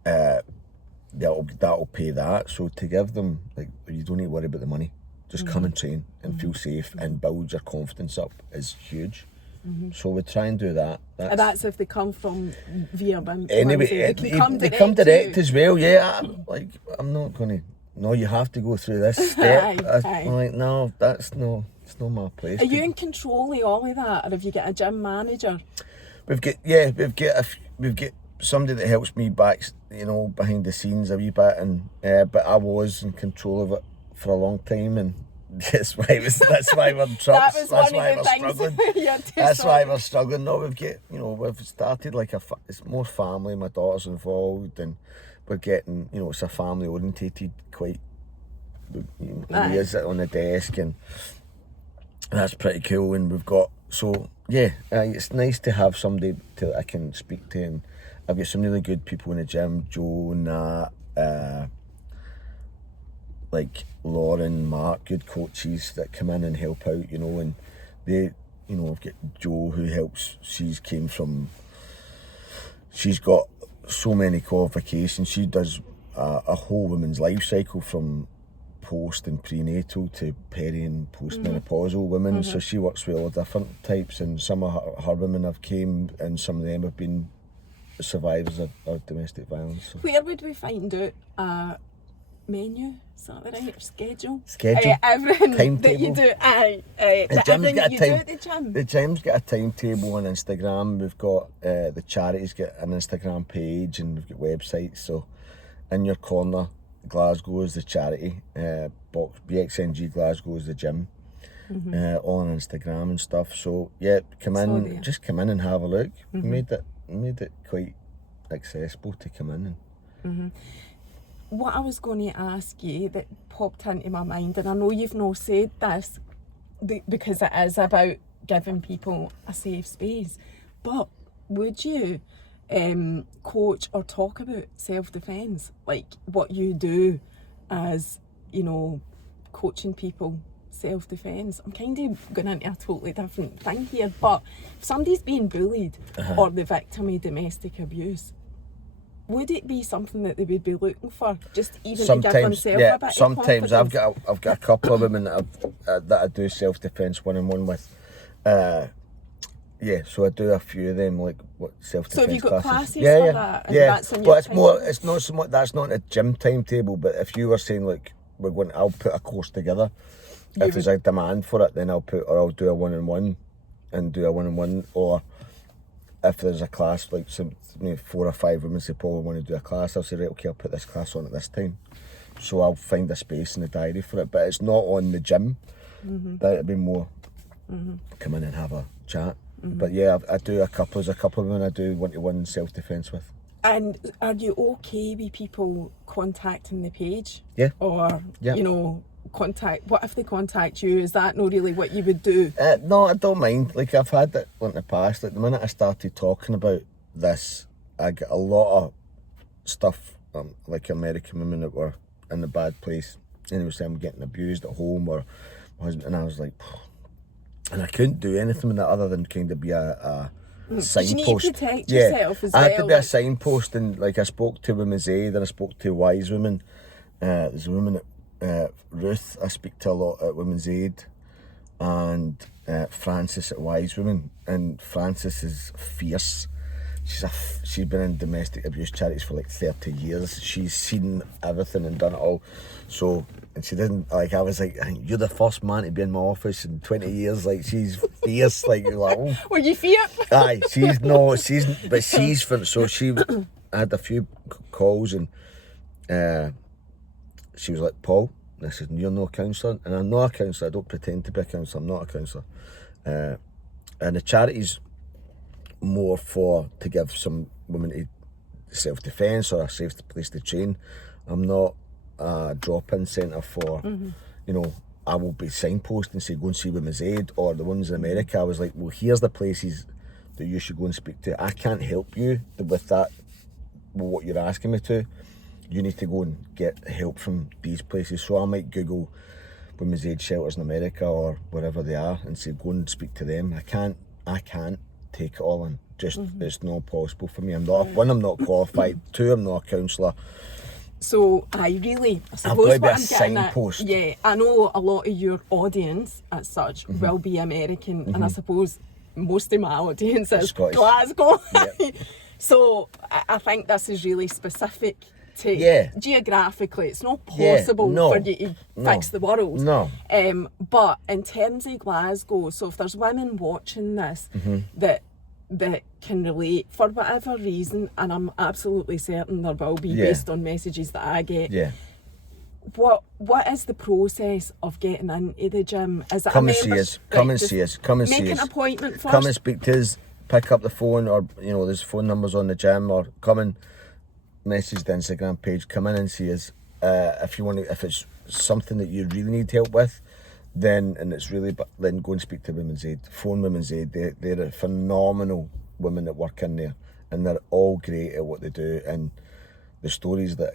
that'll pay that. So to give them, like, you don't need to worry about the money. Just come and train and feel safe and build your confidence up is huge. So we try and do that. That's if they come from via anyway, they come direct as well. Yeah, I'm not going to. no, you have to go through this step. Aye. I'm like, no, it's not my place. Are you in control of all of that, or have you got a gym manager? We've got somebody that helps me back, behind the scenes a wee bit, and but I was in control of it for a long time, and that's why we're trucks. That was That's one why of the we're things struggling. you had to That's sort. why we're struggling. No, we've started like it's more family. My daughter's involved, and we're getting, it's a family orientated quite. Aye. He is on the desk, and that's pretty cool. And we've got it's nice to have somebody that I can speak to, and I've got some really good people in the gym, Joe and that, like Lauren, Mark, good coaches that come in and help out, and they, I've got Joe who helps. She's got so many qualifications. She does a whole women's life cycle from post and prenatal to peri and postmenopausal women. So she works with all different types, and some of her women have came, and some of them have been survivors of domestic violence. So. Where would we find out a menu? Is that the right schedule? Timetable. Everything that you do. Everything that you do at the gym. The gym's got a timetable on Instagram. We've got the charity's got an Instagram page, and we've got websites. So in your corner, Glasgow is the charity, box BXNG Glasgow is the gym, all on Instagram and stuff. So yeah, come in and have a look. Made it quite accessible to come in. What I was going to ask you that popped into my mind, and I know you've not said this because it is about giving people a safe space, but would you coach or talk about self-defence, like what you do as, coaching people self-defence? I'm kind of going into a totally different thing here, but if somebody's being bullied or the victim of domestic abuse, would it be something that they would be looking for, just even to give themselves a bit of sometimes confidence? I've got a couple of women that I do self-defence one-on-one with. So I do a few of them, like what self-defence classes. So have you got classes for that? And that's in but it's not so much. That's not a gym timetable. But if you were saying like I'll put a course together. If there's a demand for it, then I'll do a one-on-one, and do a one-on-one. Or if there's a class, like 4 or 5 women say, Paul, I want to do a class, I'll say, right, okay, I'll put this class on at this time. So I'll find a space in the diary for it, but it's not on the gym. That'd be more come in and have a chat. But yeah, I do a couple of women I do one-to-one self-defence with. And are you okay with people contacting the page? Yeah. Or, what if they contact you? Is that not really what you would do? No, I don't mind. Like, I've had it in the past. Like, the minute I started talking about this, I get a lot of stuff, like American women that were in a bad place. And they were saying I'm getting abused at home, or my husband, and I was like, and I couldn't do anything with that other than kind of be a signpost. You need to protect yourself as well. I had to be a signpost, and like I spoke to Women's Aid, and I spoke to Wise Women. There's a woman at Ruth I speak to a lot at Women's Aid, and Frances at Wise Women. And Frances is fierce. She's been in domestic abuse charities for like 30 years. She's seen everything and done it all. So, and she didn't, like, I was like, you're the first man to be in my office in 20 years. Like, she's fierce. Like, you're like, oh. Were you feared? Aye, she's from, so I had a few calls, and she was like, Paul, and I said, you're no counsellor. And I'm not a counsellor. I don't pretend to be a counsellor. I'm not a counsellor. And the charity's more to give some women to self-defence or a safe place to train. I'm not a drop-in centre for, I will be signposting and say, go and see Women's Aid, or the ones in America. I was like, well, here's the places that you should go and speak to. I can't help you with that, what you're asking me to. You need to go and get help from these places. So I might Google Women's Aid shelters in America or wherever they are and say, go and speak to them. I can't take it all in. It's not possible for me. I'm not qualified. 2, I'm not a counsellor. So I suppose what I'm a getting at, signpost. I know a lot of your audience as such will be American, and I suppose most of my audience is Scottish. Glasgow. Yep. So I think this is really specific geographically, it's not Yeah, possible no, for you to fix the world. No. But in terms of Glasgow, so if there's women watching this that can relate for whatever reason, and I'm absolutely certain there will be based on messages that I get. Yeah. What is the process of getting into the gym? Is it Come a and see member- us. Come and just see us. Come and see us. Make an appointment first. Come and speak to us. Pick up the phone, or there's phone numbers on the gym, or come and message the Instagram page. Come in and see us. If you want to, if it's something that you really need help with, then go and speak to Women's Aid. Phone Women's Aid. They're a phenomenal women that work in there, and they're all great at what they do. And the stories that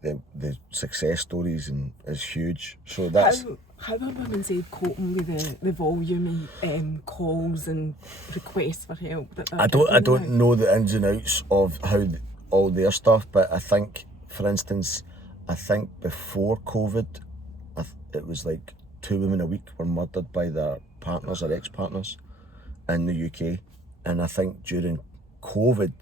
the success stories is huge. So that's how are Women's Aid coping with the volume of calls and requests for help that they're I getting don't now? know the ins and outs of how all their stuff, but I think, for instance, before COVID, it was like 2 women a week were murdered by their partners or ex-partners in the UK, and I think during COVID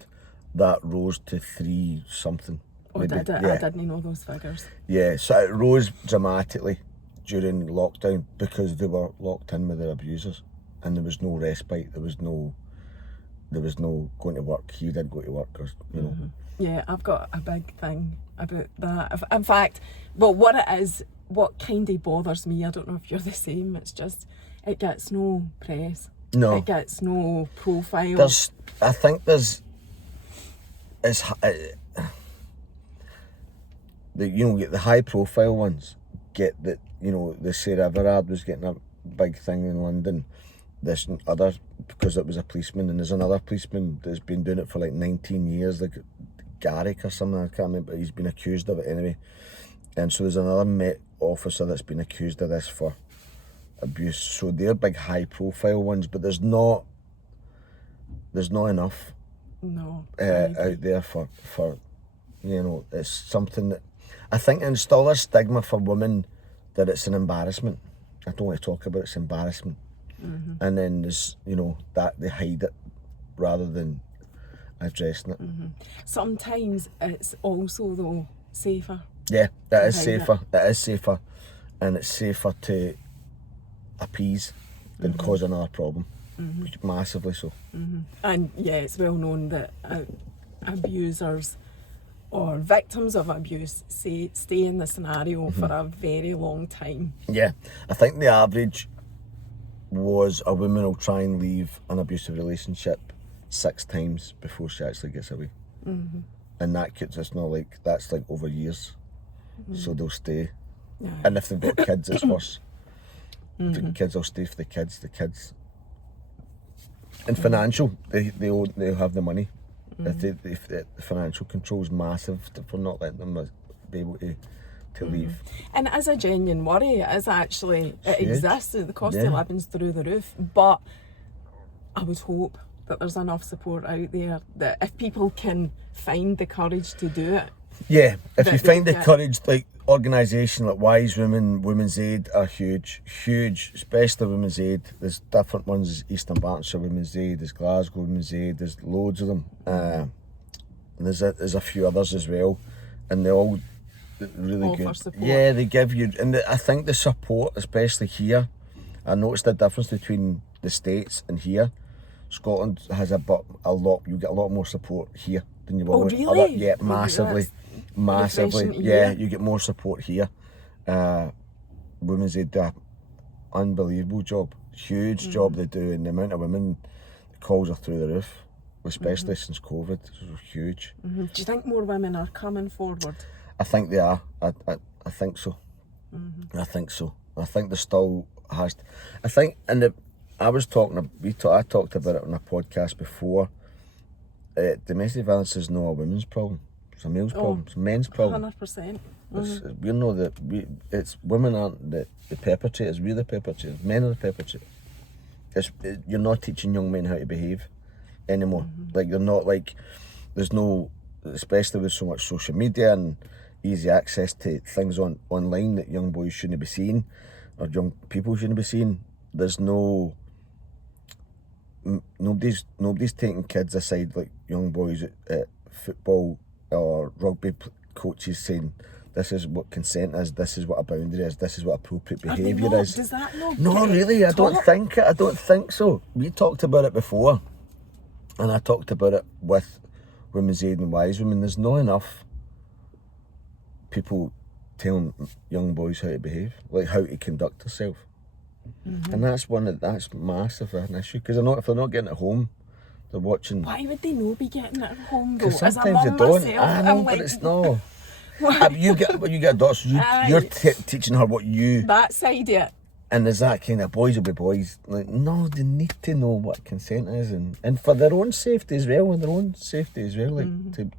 that rose to 3 something. Oh, maybe. did it? Yeah. I didn't know those figures. Yeah, so it rose dramatically during lockdown because they were locked in with their abusers, and there was no respite. There was no going to work. You didn't go to work, or Yeah, I've got a big thing about that. In fact, well, what it is, what kind of bothers me, I don't know if you're the same, it's just, it gets no press. No. It gets no profile. I think the high profile ones get that, the Sarah Everard was getting a big thing in London, this and other, because it was a policeman, and there's another policeman that's been doing it for like 19 years, like Garrick or something, I can't remember, he's been accused of it anyway. And so there's another Met officer that's been accused of this for abuse. So they're big high profile ones, but there's not enough out there for it's something that I think instill a stigma for women that it's an embarrassment. I don't want to talk about it's embarrassment. And then there's that they hide it rather than addressing it. Sometimes it's also though safer. Yeah, it is hide safer. It is safer, and it's safer to appease than cause another problem. Massively so. And yeah, it's well known that abusers or victims of abuse stay in the scenario for a very long time. Yeah, I think the average was a woman will try and leave an abusive relationship 6 times before she actually gets away. And it's not like, that's like over years. So they'll stay. Yeah. And if they've got kids, it's worse. The kids will stay for the kids. And financial, they'll have the money. If the financial control's massive for not letting them be able to leave. And as a genuine worry, it is actually, it Huge. exists, the cost of living's through the roof, but I would hope that there's enough support out there that if people can find the courage to do it. Yeah, if That you they find the get- courage, like organisation like Wise Women, Women's Aid are huge, especially Women's Aid. There's different ones, Eastern Bartonshire Women's Aid, there's Glasgow Women's Aid, there's loads of them. And there's a few others as well, and they're all really Offer good. support. Yeah, they give you, and I think the support, especially here, I noticed the difference between the States and here. Scotland has you get a lot more support here than you will. Oh, in really? other- yeah, Oh, massively. that's Massively, refreshing to yeah, hear. you get more support here. Women's Aid do an unbelievable job, huge job they do, and the amount of women, the calls are through the roof, especially since COVID. It's huge. Do you think more women are coming forward? I think they are. I think so. I think so. I think there still has. I think, I talked about it on a podcast before. Domestic violence is not a women's problem. It's a male's problem. It's a men's problem. 100%. We know that it's women aren't the perpetrators. We're the perpetrators. Men are the perpetrators. You're not teaching young men how to behave anymore. Like you're not like. There's no, especially with so much social media and easy access to things online that young boys shouldn't be seeing, or young people shouldn't be seeing. There's no. Nobody's taking kids aside like young boys at football or rugby coaches saying, this is what consent is, this is what a boundary is, this is what appropriate Are they behaviour not? is. Does that not No, get really, I don't taught? I don't think so. We talked about it before, and I talked about it with Women's Aid and Wise Women. There's not enough people telling young boys how to behave, like how to conduct themselves. And that's massive an issue, because if they're not getting it home, they're watching. Why would they not be getting it at home though? Because As a sometimes they mum don't. myself, I know, I'm but like, it's no. why? You get a daughter, so you're Aye. teaching her what you. That side of it. And there's that kind of boys will be boys. Like, no, they need to know what consent is, and for their own safety as well, like to And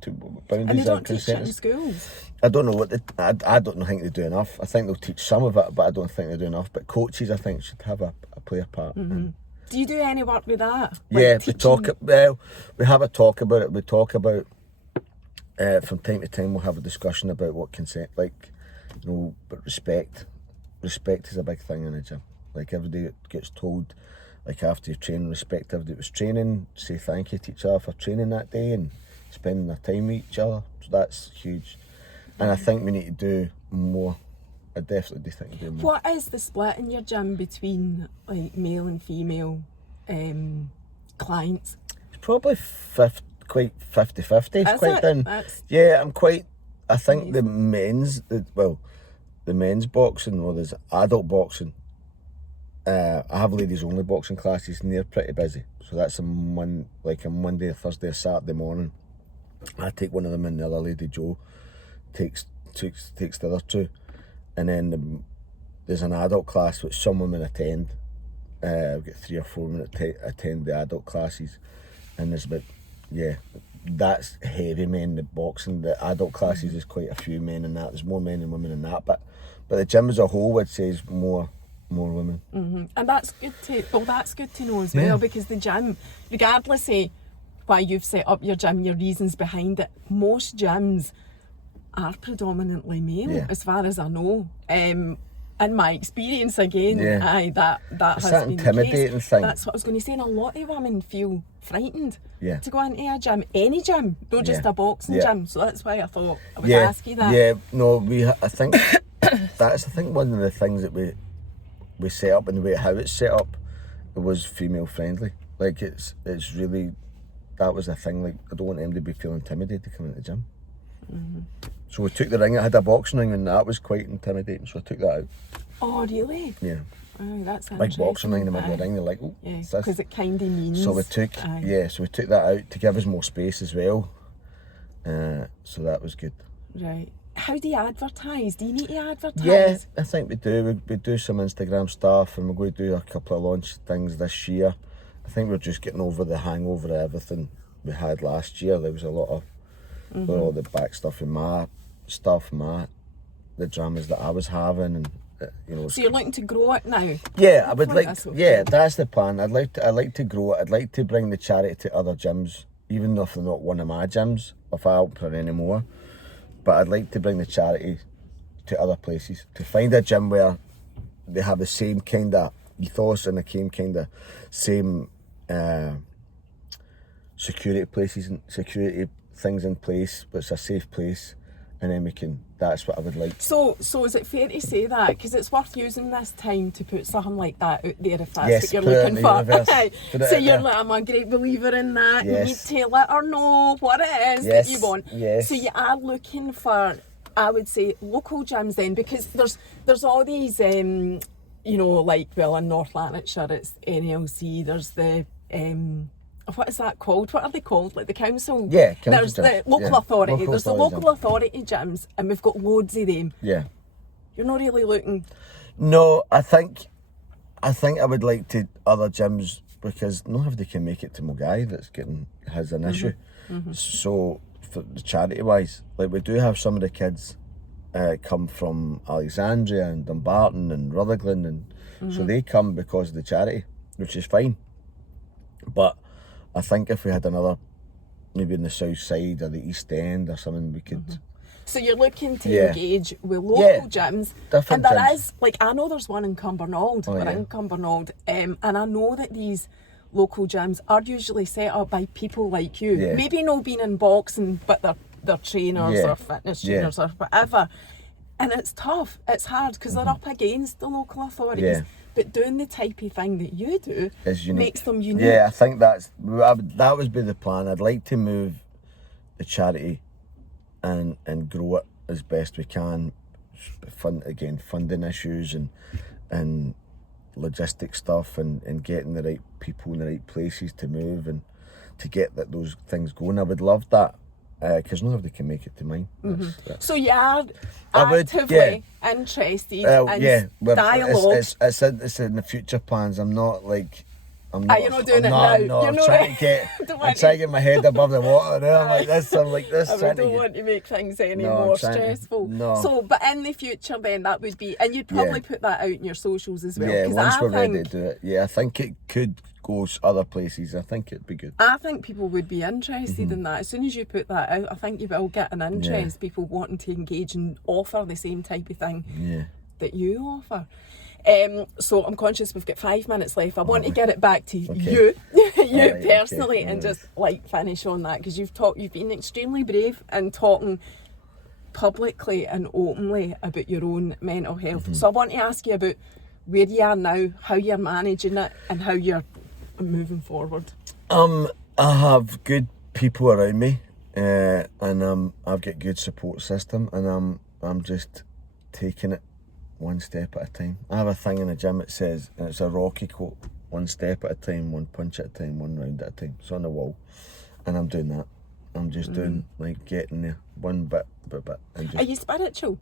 they boundaries don't and teach it consent. in schools. I don't know I don't think they do enough. I think they'll teach some of it, but I don't think they do enough. But coaches, I think, should have play a part. Do you do any work with that? Yeah, Like we teaching- we have a talk about it. We talk about from time to time. We'll have a discussion about what consent, like, but respect. Respect is a big thing in the gym. Like, everybody gets told, like, after you train, respect everybody that was training. Say thank you to each other for training that day and spending their time with each other. So that's huge. And I think we need to do more. I definitely do think we do more. What is the split in your gym between like male and female clients? It's probably quite 50-50. It's Is quite it? thin. That's- Yeah, I think the men's boxing, or there's adult boxing. I have ladies only boxing classes, and they're pretty busy. So that's a Monday, a Thursday, a Saturday morning. I take one of them, and the other lady, Jo, takes the other two. And then there's an adult class which some women attend. I've got 3 or 4 women attend the adult classes, and there's about, that's heavy men. The boxing, the adult classes is quite a few men in that. There's more men and women in that, but the gym as a whole, I'd say, is more women. And that's good to know as Yeah. well, because the gym, regardless of why you've set up your gym, your reasons behind it, most gyms are predominantly male, Yeah. as far as I know. In my experience, again, Yeah. aye, that It's has that been the intimidating case. thing. That's what I was going to say, and a lot of women feel frightened Yeah. to go into a gym, any gym, not just Yeah. a boxing Yeah. gym. So that's why I thought I would ask you that. Yeah, no, I think that's, I think, one of the things that we set up, and the way how it's set up, it was female friendly. Like, it's really, that was the thing. Like, I don't want them to be feeling intimidated to come into the gym. So we took the ring. I had a boxing ring, and that was quite intimidating, so I took that out. Oh, really? Yeah, Aye, that's big boxing ring in the middle of the Aye. ring. They're like, oh, Yeah, what's this? because it kind of means. So we took Aye. so we took that out to give us more space as well. So that was good. Right. How do you advertise? Do you need to advertise? Yeah, I think we do. We do some Instagram stuff, and we're going to do a couple of launch things this year. I think we're just getting over the hangover of everything we had last year. There was a lot of all the back stuff in the dramas that I was having, and So you're looking to grow it now? yeah, I would Hopefully like. that's okay. Yeah, that's the plan. I'd like to grow it. I'd like to bring the charity to other gyms, even if they're not one of my gyms, if I help her anymore. But I'd like to bring the charity to other places, to find a gym where they have the same kind of ethos and the same security things in place, but it's a safe place, and then that's what I would like. So is it fair to say that? Because it's worth using this time to put something like that out there if that's Yes, what you're put it looking in the for. universe. Aye. Put it So out you're there. like, I'm a great believer in that. You need Yes. to let her know what it is Yes, that you want. yes. So you are looking for, I would say, local gyms then, because there's all these, like, well, in North Lanarkshire it's NLC, there's the, what is that called? What are they called? Like the council? Yeah, council There's the gyms. local Yeah, authority. local There's the authority local authority gyms, and we've got loads of them. Yeah. You're not really looking. No, I think I would like to other gyms, because not everybody can make it to Mulgai has an issue. So for the charity wise, like, we do have some of the kids come from Alexandria and Dumbarton and Rutherglen, and so they come because of the charity, which is fine. But I think if we had another, maybe in the south side or the east end or something, we could. So you're looking to Yeah. engage with local Yeah, gyms, different and there gyms. is, like, I know there's one in Cumbernauld. Oh, We're yeah. in Cumbernauld, and I know that these local gyms are usually set up by people like you. Yeah. Maybe not being in boxing, but they're their trainers Yeah. or fitness Yeah. trainers or whatever. And it's tough, it's hard, because they're up against the local authorities. Yeah. But doing the type of thing that you do Is unique. makes them unique. Yeah, I think that would be the plan. I'd like to move the charity and grow it as best we can. Funding issues and logistic stuff and getting the right people in the right places to move and to get those things going. I would love that, because nobody can make it to mine. That's- So you are I would, actively interested in dialogue. It's in the future plans. I'm not like. I'm not. You're not doing I'm it not, now. No, You're I'm not trying it. to get. Don't I'm want trying to get my head above the water. Now. I'm like this. I'm like this. I trying to don't get- want to make things any No, I'm more trying to- stressful. no. So, but in the future, then that would be, and you'd probably put that out in your socials as well. Yeah, 'cause once I we're ready think, to do it. Yeah, I think it could go other places. I think it'd be good. I think people would be interested Mm-hmm. in that. As soon as you put that out, I think you will get an interest. People wanting to engage and offer the same type of thing Yeah. that you offer. So I'm conscious we've got 5 minutes left. I want to get it back to you, you Alright, personally, okay, and no just like finish on that, because you've been extremely brave in talking publicly and openly about your own mental health. Mm-hmm. So I want to ask you about where you are now, how you're managing it, and how you're moving forward. I have good people around me, and I've got good support system, and I'm just taking it one step at a time. I have a thing in the gym that says, and it's a Rocky quote: "One step at a time, one punch at a time, one round at a time." It's on the wall, and I'm doing that. I'm just doing like getting there one bit, and Are just you spiritual?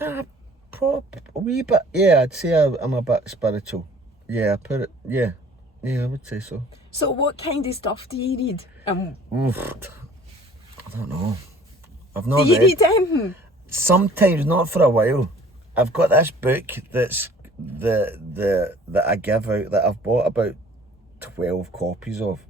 a wee bit. Yeah, I'd say I'm a bit spiritual. Yeah, I put it. Yeah, I would say so. So what kind of stuff do you read? Oof, I don't know. I've Do not you read. read anything? Sometimes, not for a while. I've got this book that's that I give out that I've bought about 12 copies of.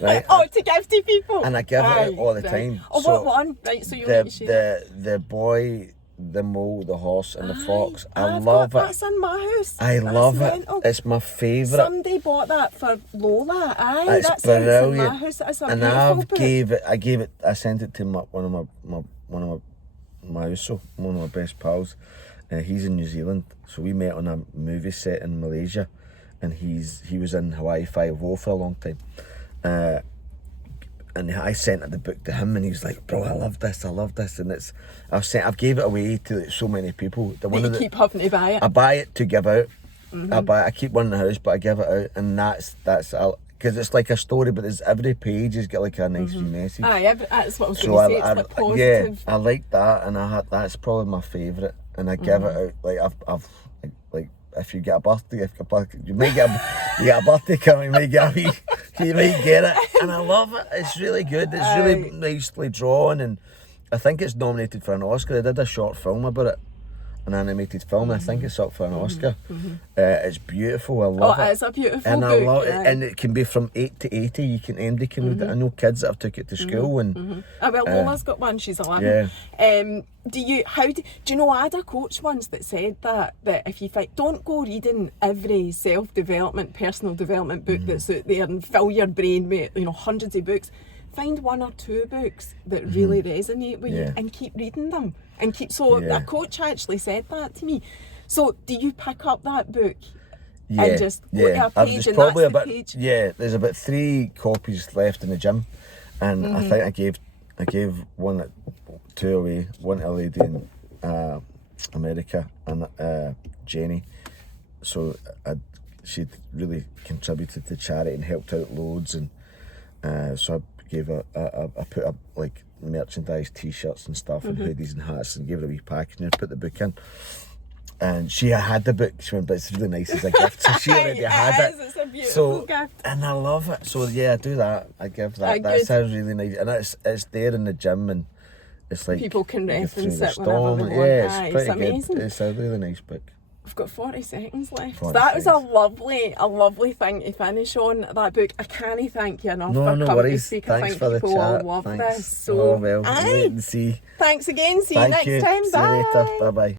Right? Oh, to give to people. And I give it Aye, all the right. time. Oh, So what one? Right, so you want to share. the boy, the mole, the horse, and the fox. I I've love got, it. That's in my house. I That's love mental. it. It's my favourite. Somebody bought that for Lola. Aye, It's that's in my brilliant. house. It's a And beautiful book. I sent it to one of my house, one of my best pals. He's in New Zealand, so we met on a movie set in Malaysia, and he was in Hawaii Five-0 for a long time. And I sent the book to him, and he was like, "Bro, I love this," and I've gave it away to like, so many people. You keep having to buy it. I buy it to give out. I keep one in the house, but I give it out, and that's because it's like a story, but every page has got like a nice wee message. Aye, that's what I was So going to say. It's like positive. I like that, and that's probably my favourite. And I give it out like I've like if you get a birthday, you might get a birthday coming, you might get it, and I love it. It's really good. It's really nicely drawn, and I think it's nominated for an Oscar. I did a short film about it, an animated film. I think it's up for an Oscar. It's beautiful. I love it. It's a beautiful And book. I love it, aye. and it can be from 8 to 80. Anybody can read it. I know kids that have took it to school, and Well, Lola's got one. She's 11. Do you know? I had a coach once that said that if you don't go reading every self-development, personal development book that's out there and fill your brain with hundreds of books. Find one or two books that really resonate with you and keep reading them and keep. So a coach actually said that to me. So do you pick up that book? And just look at a page, There's and probably that's the about page. there's about 3 copies left in the gym, and I think I gave two away. One to a lady in America, and Jenny. So she'd really contributed to charity and helped out loads, and so I gave I put up like merchandise, t-shirts and stuff, and hoodies and hats, and gave her a wee package and put the book in. And she had the book. She went, but it's really nice as a gift. So she already had it. It's a beautiful gift. And I love it. So yeah, I do that. I give that. That good. sounds really nice, and it's there in the gym, and it's like People can you get through reference the it whenever storm. they want. Yeah, Aye, it's pretty it's amazing. good. It's a really nice book. We've got 40 seconds left. 40 That was a seconds. lovely thing to finish on, that book. I can't thank you enough for No coming worries. to speak. I Thanks think for the people chat. will love Thanks. this. So, Oh well, aye. wait and see. Thanks again. See Thank you next time. See Bye. you later. Bye bye.